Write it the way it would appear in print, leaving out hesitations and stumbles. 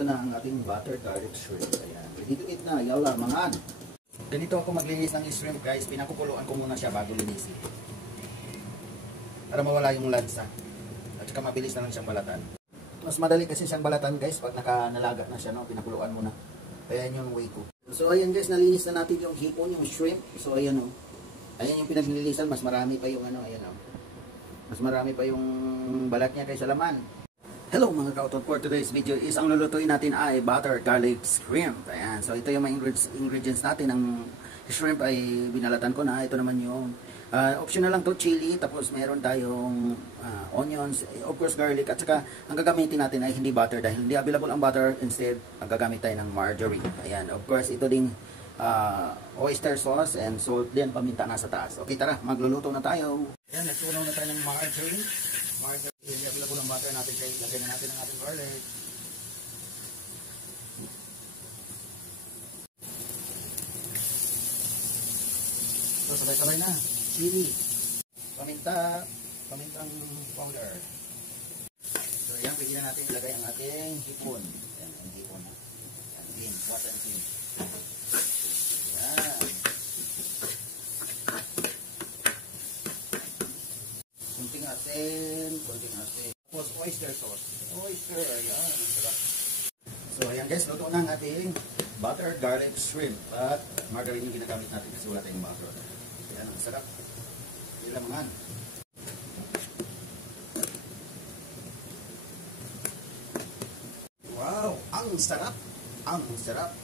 ito na ang ating butter garlic shrimp. Ayan. Ready to eat na. Yala, mangan. Ganito ako maglinis ng shrimp guys. Pinakukuluan ko muna siya bago linisin. Para mawala yung lansa. At saka mabilis na lang siyang balatan. Mas madali kasi siyang balatan guys pag nalaga na siya. No? Pinakuluan muna. Ayan yung way ko. So ayan guys, nalinis na natin yung hipon, yung shrimp. So ayan o. Ayan yung pinaglilisan. Mas marami pa yung ano. Ayan o. Mas marami pa yung balat niya kaysa laman. Hello mga kautot, for today's video is ang lulutuin natin ay butter garlic shrimp. Ayan, so ito yung mga ingredients natin. Ang shrimp ay binalatan ko na. Ito naman yung optional lang to, chili, tapos meron tayong onions, of course garlic, at saka ang gagamitin natin ay hindi butter dahil hindi available ang butter. Instead, ang gagamit tayo ng margarine. Ayan, of course ito ding oyster sauce and salt din, paminta nasa taas. Okay, tara, magluluto na tayo. Ayan, nagtunaw na tayo ng margarine. Hindi available ang butter natin, kaya lagyan na natin ang ating garlic. So sabay-sabay na. Chili, pamintang powder. So yan, pwede na natin ilagay ang ating hipon. Yan, ang hipon. Yan, bean, wash and clean. Yan. Kunting asin. Tapos oyster sauce. Oyster, ayan. So ayan guys, luto na ang ating butter garlic shrimp. At margarine yung ginagamit natin kasi wala tayong butter. Ayan, ang sarap. Ilamangan. Wow, ang sarap. Ang sarap.